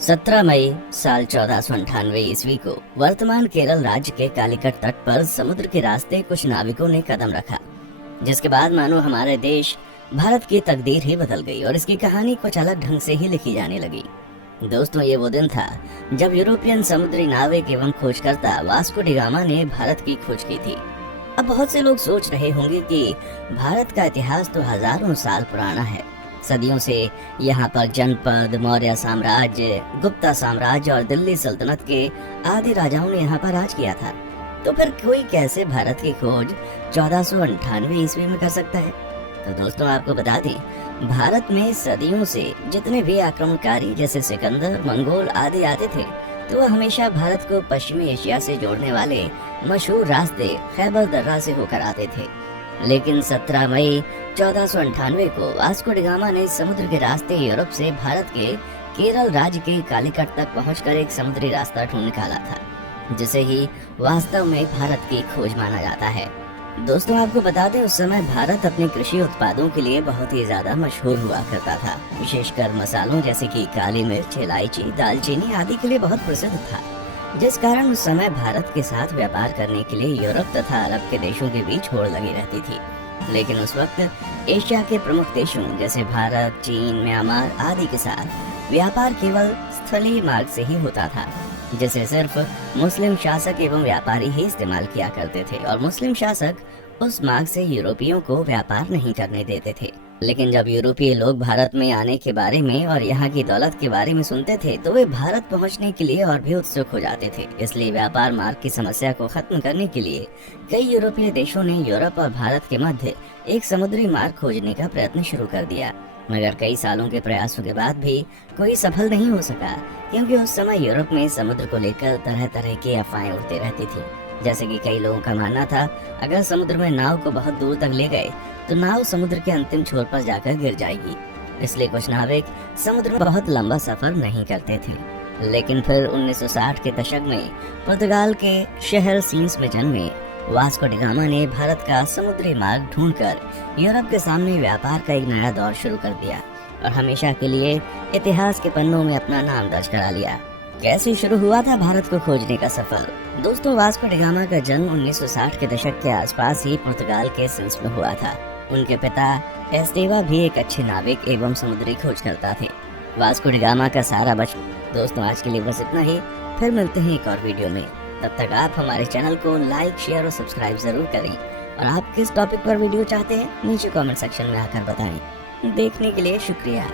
17 मई साल 1498 ईस्वी को वर्तमान केरल राज्य के कालीकट तट पर समुद्र के रास्ते कुछ नाविकों ने कदम रखा, जिसके बाद मानो हमारे देश भारत की तकदीर ही बदल गई और इसकी कहानी कुछ अलग ढंग से ही लिखी जाने लगी। दोस्तों, ये वो दिन था जब यूरोपियन समुद्री नाविक एवं खोजकर्ता वास्को डी गामा ने भारत की खोज की थी। अब बहुत से लोग सोच रहे होंगे कि भारत का इतिहास तो हजारों साल पुराना है। सदियों से यहाँ पर जनपद, मौर्य साम्राज्य, गुप्ता साम्राज्य और दिल्ली सल्तनत के आदि राजाओं ने यहाँ पर राज किया था। तो फिर कोई कैसे भारत की खोज 1498 ईस्वी में कर सकता है? तो दोस्तों, आपको बता दें, भारत में सदियों से जितने भी आक्रमणकारी जैसे सिकंदर, मंगोल आदि आते थे, तो वह हमेशा भारत को पश्चिमी एशिया से जोड़ने वाले मशहूर रास्ते खैबर दर्रा से होकर आते थे। लेकिन 17 मई 1498 को वास्को डी गामा ने समुद्र के रास्ते यूरोप से भारत के केरल राज्य के कालीकट तक पहुंचकर एक समुद्री रास्ता ढूंढ निकाला था, जिसे ही वास्तव में भारत की खोज माना जाता है। दोस्तों, आपको बता दें, उस समय भारत अपने कृषि उत्पादों के लिए बहुत ही ज्यादा मशहूर हुआ करता था। विशेषकर मसालों जैसे कि काली मिर्च, इलायची, दालचीनी आदि के लिए बहुत प्रसिद्ध था, जिस कारण उस समय भारत के साथ व्यापार करने के लिए यूरोप तथा अरब के देशों के बीच होड़ लगी रहती थी। लेकिन उस वक्त एशिया के प्रमुख देशों जैसे भारत, चीन, म्यांमार आदि के साथ व्यापार केवल स्थलीय मार्ग से ही होता था, जिसे सिर्फ मुस्लिम शासक एवं व्यापारी ही इस्तेमाल किया करते थे और मुस्लिम शासक उस मार्ग से यूरोपियों को व्यापार नहीं करने देते थे। लेकिन जब यूरोपीय लोग भारत में आने के बारे में और यहाँ की दौलत के बारे में सुनते थे, तो वे भारत पहुँचने के लिए और भी उत्सुक हो जाते थे। इसलिए व्यापार मार्ग की समस्या को खत्म करने के लिए कई यूरोपीय देशों ने यूरोप और भारत के मध्य एक समुद्री मार्ग खोजने का प्रयत्न शुरू कर दिया। मगर कई सालों के प्रयासों के बाद भी कोई सफल नहीं हो सका, क्योंकि उस समय यूरोप में समुद्र को लेकर तरह तरह की अफवाहें उड़ती रहती थी। जैसे कि कई लोगों का मानना था, अगर समुद्र में नाव को बहुत दूर तक ले गए तो नाव समुद्र के अंतिम छोर पर जाकर गिर जाएगी। इसलिए कुछ नाविक समुद्र में बहुत लंबा सफर नहीं करते थे। लेकिन फिर 1960 के दशक में पुर्तगाल के शहर सीन्स में जन्मे वास्को डी गामा ने भारत का समुद्री मार्ग ढूंढकर यूरोप के सामने व्यापार का एक नया दौर शुरू कर दिया और हमेशा के लिए इतिहास के पन्नों में अपना नाम दर्ज करा लिया। कैसे शुरू हुआ था भारत को खोजने का सफर? दोस्तों, वास्को डी गामा का जन्म 1960 के दशक के आसपास ही पुर्तगाल के सिंस में हुआ था। उनके पिता एस्टेवा भी एक अच्छे नाविक एवं समुद्री खोजकर्ता थे। वास्को डी गामा का सारा बचपन। दोस्तों, आज के लिए बस इतना ही। फिर मिलते हैं एक और वीडियो में। तब तक आप हमारे चैनल को लाइक, शेयर और सब्सक्राइब जरूर करें और आप किस टॉपिक पर वीडियो चाहते हैं नीचे कमेंट सेक्शन में आकर बताएं। देखने के लिए शुक्रिया।